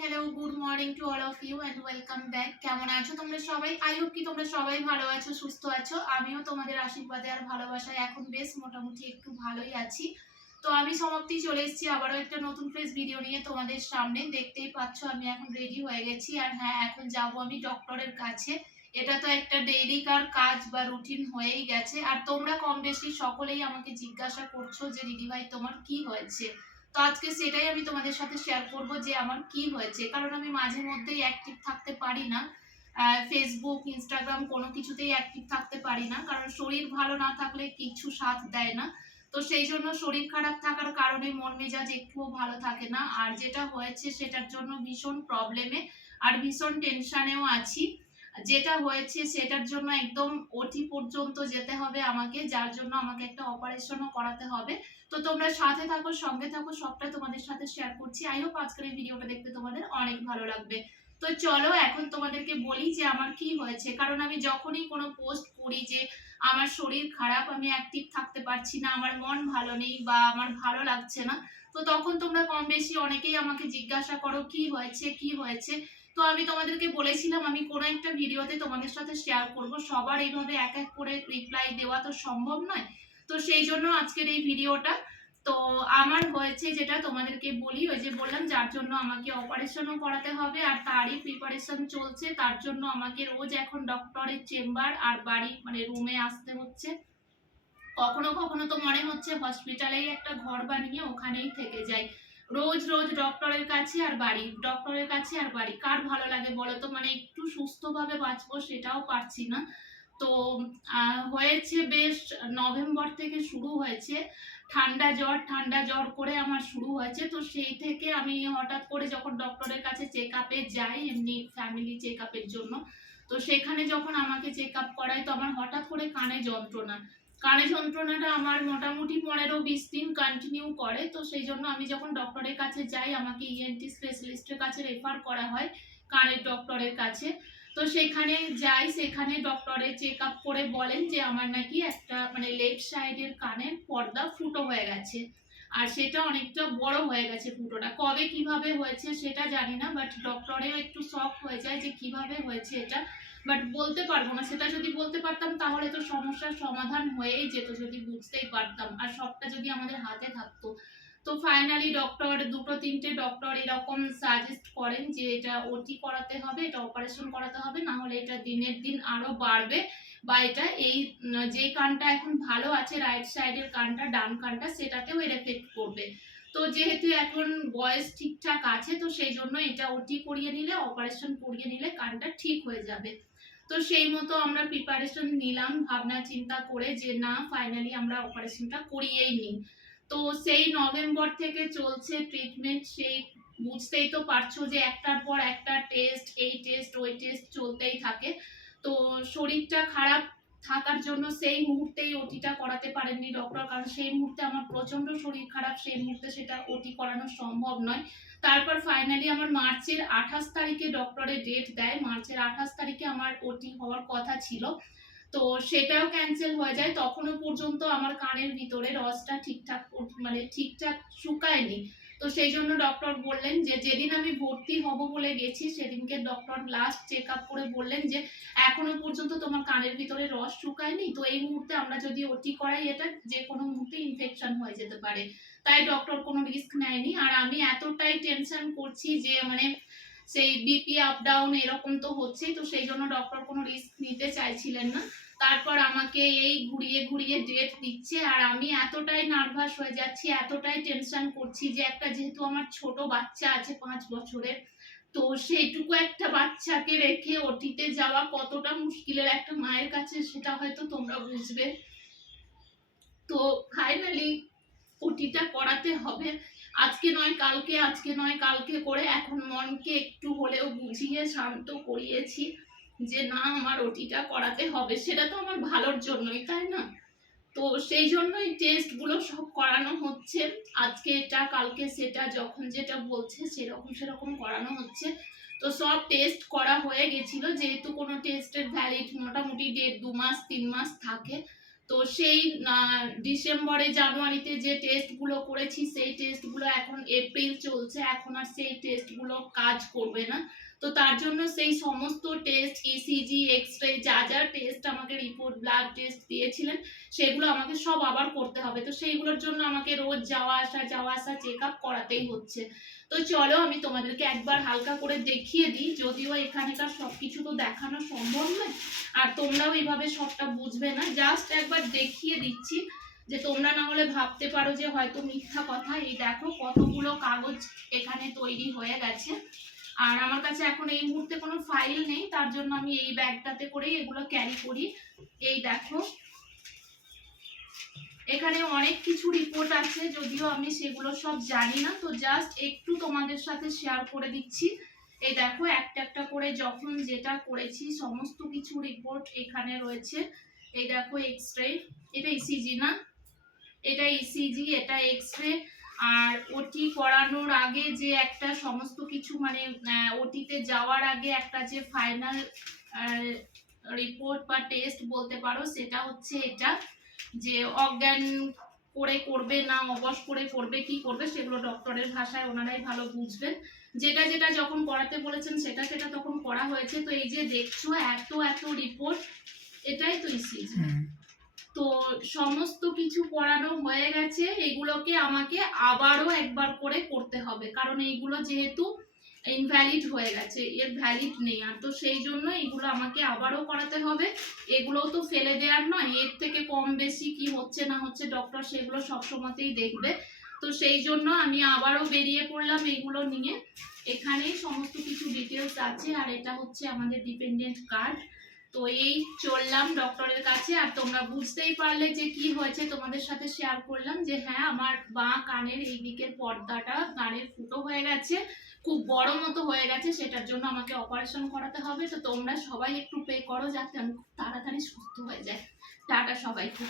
hello, good morning to all of you and welcome back. কেমন আছো তোমরা সবাই? I hope কি তোমরা সবাই ভালো আছো, সুস্থ আছো। আমিও তোমাদের আশীর্বাদে আর ভালোবাসায় এখন বেশ মোটামুটি একটু ভালোই আছি। তো আমি সমাপ্তি চলে এসেছি আবারও একটা নতুন ফ্রেশ ভিডিও নিয়ে তোমাদের সামনে। দেখতেই পাচ্ছো আমি এখন রেডি হয়ে গেছি আর হ্যাঁ, এখন যাব আমি ডক্টরের কাছে। এটা তো একটা ডেইলিকার কাজ বা রুটিন হয়েই গেছে। আর তোমরা কম বেশি সকলেই আমাকে জিজ্ঞাসা করছো যে দিদিভাই তোমার কি হয়েছে। তো আজকে সেটাই আমি তোমাদের সাথে শেয়ার করব যে আমার কি হয়েছে, কারণ আমি মাঝে মধ্যেই অ্যাক্টিভ থাকতে পারি না। ফেসবুক, ইনস্টাগ্রাম কোনো কিছুতেই অ্যাক্টিভ থাকতে পারি না, কারণ শরীর ভালো না থাকলে কিছু সাথ দেয় না। তো সেই জন্য শরীর খারাপ থাকার কারণে মন মেজাজ একটুও ভালো থাকে না। আর যেটা হয়েছে সেটার জন্য ভীষণ প্রবলেমে আর ভীষণ টেনশনেও আছি। যেটা হয়েছে সেটার জন্য একদম ওটি পর্যন্ত যেতে হবে আমাকে, যার জন্য আমাকে একটা অপারেশনও করাতে হবে। তো তোমরা সাথে থাকো, সঙ্গে থাকো, সবটা তোমাদের সাথে শেয়ার করছি। আই হোপ আজকের এই ভিডিওটা দেখতে তোমাদের অনেক ভালো লাগবে। তো চলো এখন তোমাদেরকে বলি যে আমার কি হয়েছে, কারণ আমি যখনই কোনো পোস্ট করি যে আমার শরীর খারাপ, আমি অ্যাক্টিভ থাকতে পারছি না, আমার মন ভালো নেই বা আমার ভালো লাগছে না, তো তখন তোমরা কম বেশি অনেকেই আমাকে জিজ্ঞাসা করো কি হয়েছে কি হয়েছে। তো আমি তোমাদেরকে বলেছিলাম আমি কোনো একটা ভিডিওতে তোমাদের সাথে শেয়ার করব, সবার এইভাবে এক এক করে রিপ্লাই দেওয়া তো সম্ভব নয়। তো সেই জন্য আজকের এই ভিডিওটা। তো আমার হয়েছে যেটা তোমাদেরকে বলি, ওই যে বললাম যার জন্য আমাকে অপারেশনও করাতে হবে আর তারই প্রিপারেশন চলছে। তার জন্য আমাকে রোজ এখন ডক্টরের চেম্বার আর বাড়ি মানে রুমে আসতে হচ্ছে। কখনো কখনো তো মনে হচ্ছে হসপিটালেই একটা ঘর বানিয়ে ওখানেই থেকে যাই। রোজ রোজ ডক্টরের কাছে আর বাড়ি, ডক্টরের কাছে আর বাড়ি, কার ভালো লাগে বলো তো? মানে একটু সুস্থভাবে বাঁচবো সেটাও পারছি না। তো হয়েছে বেশ, নভেম্বর থেকে শুরু হয়েছে ঠান্ডা জ্বর করে আমার শুরু হয়েছে। তো সেই থেকে আমি হঠাৎ করে যখন ডক্টরের কাছে চেক আপে যাই, এমনি ফ্যামিলি চেক আপের জন্য, তো সেখানে যখন আমাকে চেক আপ করায় তো আমার হঠাৎ করে কানে যন্ত্রণাটা আমার মোটামুটি 15-20 দিন কন্টিনিউ করে। তো সেই জন্য আমি যখন ডক্টরের কাছে যাই আমাকে ইএনটি স্পেশালিস্টের কাছে রেফার করা হয়, কানের ডক্টরের কাছে। তো সেখানে যাই, সেখানে ডক্টরে চেক আপ করে বলেন যে আমার নাকি একটা মানে লেফট সাইডের কানের পর্দা ফুটো হয়ে গেছে। আর সেটা অনেকটা বড় হয়ে গেছে ফুটোটা। কবে কিভাবে হয়েছে সেটা জানি না, বাট ডক্টরেও একটু শক হয়ে যায় যে কিভাবে হয়েছে এটা। বাট বলতে পারবো না, সেটা যদি বলতে পারতাম তাহলে তো সমস্যার সমাধান হয়েই যেত, যদি বুঝতেই পারতাম আর সবটা যদি আমাদের হাতে থাকতো। তো ফাইনালি ডক্টর, দুটো তিনটে ডক্টর এরকম সাজেস্ট করেন যে এটা ওটি করাতে হবে, এটা অপারেশন করাতে হবে, না হলে এটা দিনের দিন আরো বাড়বে বা এটা এই যে কানটা এখন ভালো আছে রাইট সাইডের কানটা, ডান কানটা, সেটাতেও এর এফেক্ট করবে। তো যেহেতু এখন বয়স ঠিকঠাক আছে তো সেই জন্য এটা ওটি করিয়ে নিলে, অপারেশন করিয়ে নিলে কানটা ঠিক হয়ে যাবে। তো সেই মতো আমরা প্রিপারেশন নিলাম ভাবনা চিন্তা করে যে না, ফাইনালি আমরা অপারেশনটা করিয়েই নিই। তো সেই নভেম্বর থেকে চলছে ট্রিটমেন্ট। সেই বুঝতেই তো পারছো যে একটার পর একটা টেস্ট, এই টেস্ট ওই টেস্ট চলতেই থাকে। তো শরীরটা খারাপ থাকার জন্য সেই মুহূর্তেই ওটিটা করাতে পারেননি ডক্টর, কারণ সেই মুহূর্তে আমার প্রচন্ড শরীর খারাপ, সেই মুহূর্তে সেটা ওটি করানো সম্ভব নয়। তারপর ফাইনালি আমার মার্চের 28 তারিখে ডক্টরের ডেট দেয়, মার্চের 28 তারিখে আমার ওটি হওয়ার কথা ছিল। তো সেটাও ক্যান্সেল হয়ে যায়। তখনও পর্যন্ত আমার কানের ভিতরে রসটা ঠিকঠাক মানে ঠিকঠাক শুকায়নি। তো সেই জন্য ডক্টর বললেন যে যেদিন আমি ভর্তি হব বলে গেছি সেদিনকে ডক্টর লাস্ট চেক আপ করে বললেন যে এখনো পর্যন্ত তোমার কানের ভিতরে রস শুকায়নি, তো এই মুহূর্তে আমরা যদি ওটি করাই এটা যে কোনো মুহূর্তে ইনফেকশন হয়ে যেতে পারে। তাই ডক্টর কোনো রিস্ক নেয়নি। আর আমি এতটাই টেনশন করছি যে মানে সেই বিপি আপ ডাউন এরকম তো হচ্ছেই, তো সেই জন্য ডক্টর কোনো রিস্ক নিতে চাইছিলেন না। তারপর আমাকে এই ঘুরিয়ে ঘুরিয়ে ডেট দিচ্ছে আর আমি এতটাই নার্ভাস হয়ে যাচ্ছি, এতটাই টেনশন করছি যে একটা, যেহেতু আমার ছোট বাচ্চা আছে 5 বছরের, তো সেইটুকু একটা বাচ্চাকে রেখে ওটিতে যাওয়া কতটা মুশকিলের একটা মায়ের কাছে সেটা হয়তো তোমরা বুঝবে। তো ফাইনালি ওটিটা করাতে হবে, আজকে নয় কালকে, আজকে নয় কালকে করে এখন মনকে একটু হলেও বুঝিয়ে শান্ত করিয়েছি যে না, আমার ওটিটা করাতে হবে, সেটা তো আমার ভালোর জন্যই, তাই না? তো সেই জন্যই টেস্টগুলো সব করানো হচ্ছে, আজকে এটা কালকে সেটা, যখন যেটা বলছে সেরকম সেরকম করানো হচ্ছে। তো সব টেস্ট করা হয়ে গেছিল, যেহেতু কোনো টেস্টের ভ্যালিড মোটামুটি 1.5-2 মাস 3 মাস থাকে। তো সেই ডিসেম্বরে জানুয়ারিতে যে টেস্টগুলো করেছি সেই টেস্টগুলো এখন এপ্রিল চলছে, এখন আর সেই টেস্টগুলো কাজ করবে না। তো তার জন্য সেই সমস্ত টেস্ট ইসিজি এক্স-রে যা যা টেস্ট আমাকে রিপোর্ট ব্লাড টেস্ট দিয়েছিলেন সেগুলো আমাকে সব আবার করতে হবে। তো সেইগুলোর জন্য আমাকে রোজ যাওয়া আসা চেক আপ করাতেই হচ্ছে। তো চলো আমি তোমাদেরকে একবার হালকা করে দেখিয়ে দিই, যদিও এখানকার সবকিছু তো দেখানো সম্ভব নয় আর তোমরাও এইভাবে সবটা বুঝবে না, জাস্ট একবার দেখিয়ে দিচ্ছি যে তোমরা না হলে ভাবতে পারো যে হয়তো মিথ্যা কথা। এই দেখো কতগুলো কাগজ এখানে তৈরি হয়ে গেছে, আর আমার কাছে এখন এই মুহূর্তে কোনো ফাইল নেই, তার জন্য আমি এই ব্যাগটাতে করেই এগুলো ক্যারি করি। এই দেখো এখানে অনেক কিছু রিপোর্ট আছে, যদিও আমি সেগুলো সব জানি না, তো জাস্ট একটু তোমাদের সাথে শেয়ার করে দিচ্ছি। এই দেখো একটা একটা করে যখন যেটা করেছি সমস্ত কিছু রিপোর্ট এখানে রয়েছে। এই দেখো এক্স-রে, এটা ইসিজি না, এটা ইসিজি, এটা এক্স-রে। আর ওটি করানোর আগে যে একটা সমস্ত কিছু মানে ওটিতে যাওয়ার আগে একটা যে ফাইনাল রিপোর্ট বা টেস্ট বলতে পারো, সেটা হচ্ছে এটা, যে অজ্ঞান করে করবে না অবশ করে করবে, কি করবে সেগুলো ডক্টরের ভাষায় ওনারাই ভালো বুঝবেন। যেটা যেটা যখন করাতে বলেছেন সেটা সেটা তখন করা হয়েছে। তো এই যে দেখছো এত এত রিপোর্ট, এটাই তো ইসিজি। তো সমস্ত কিছু করানো হয়ে গেছে, এগুলোকে আমাকে আবারও একবার করে করতে হবে, কারণ এইগুলো যেহেতু ইনভ্যালিড হয়ে গেছে, এর ভ্যালিড নেই আর, তো সেই জন্য এগুলো আমাকে আবারও করাতে হবে। এগুলোও তো ফেলে দেওয়ার নয়, এর থেকে কম বেশি কি হচ্ছে না হচ্ছে ডক্টর সেগুলো সবসময়তেই দেখবে। তো সেই জন্য আমি আবারও বেরিয়ে পড়লাম এগুলো নিয়ে। এখানেই সমস্ত কিছু ডিটেলস আছে, আর এটা হচ্ছে আমাদের ডিপেন্ডেন্ট কার্ড। তো এই চললাম ডক্টরের কাছে, আর তোমরা বুঝতেই পারলে যে কি হয়েছে, তোমাদের সাথে শেয়ার করলাম যে হ্যাঁ আমার বাঁ কানের এই দিকের পর্দাটা কানের ফুটো হয়ে গেছে, খুব বড় মতো হয়ে গেছে, সেটার জন্য আমাকে অপারেশন করাতে হবে। তো তোমরা সবাই একটু প্রে করো যাতে আমি খুব তাড়াতাড়ি সুস্থ হয়ে যাই। টাটা সবাইকে।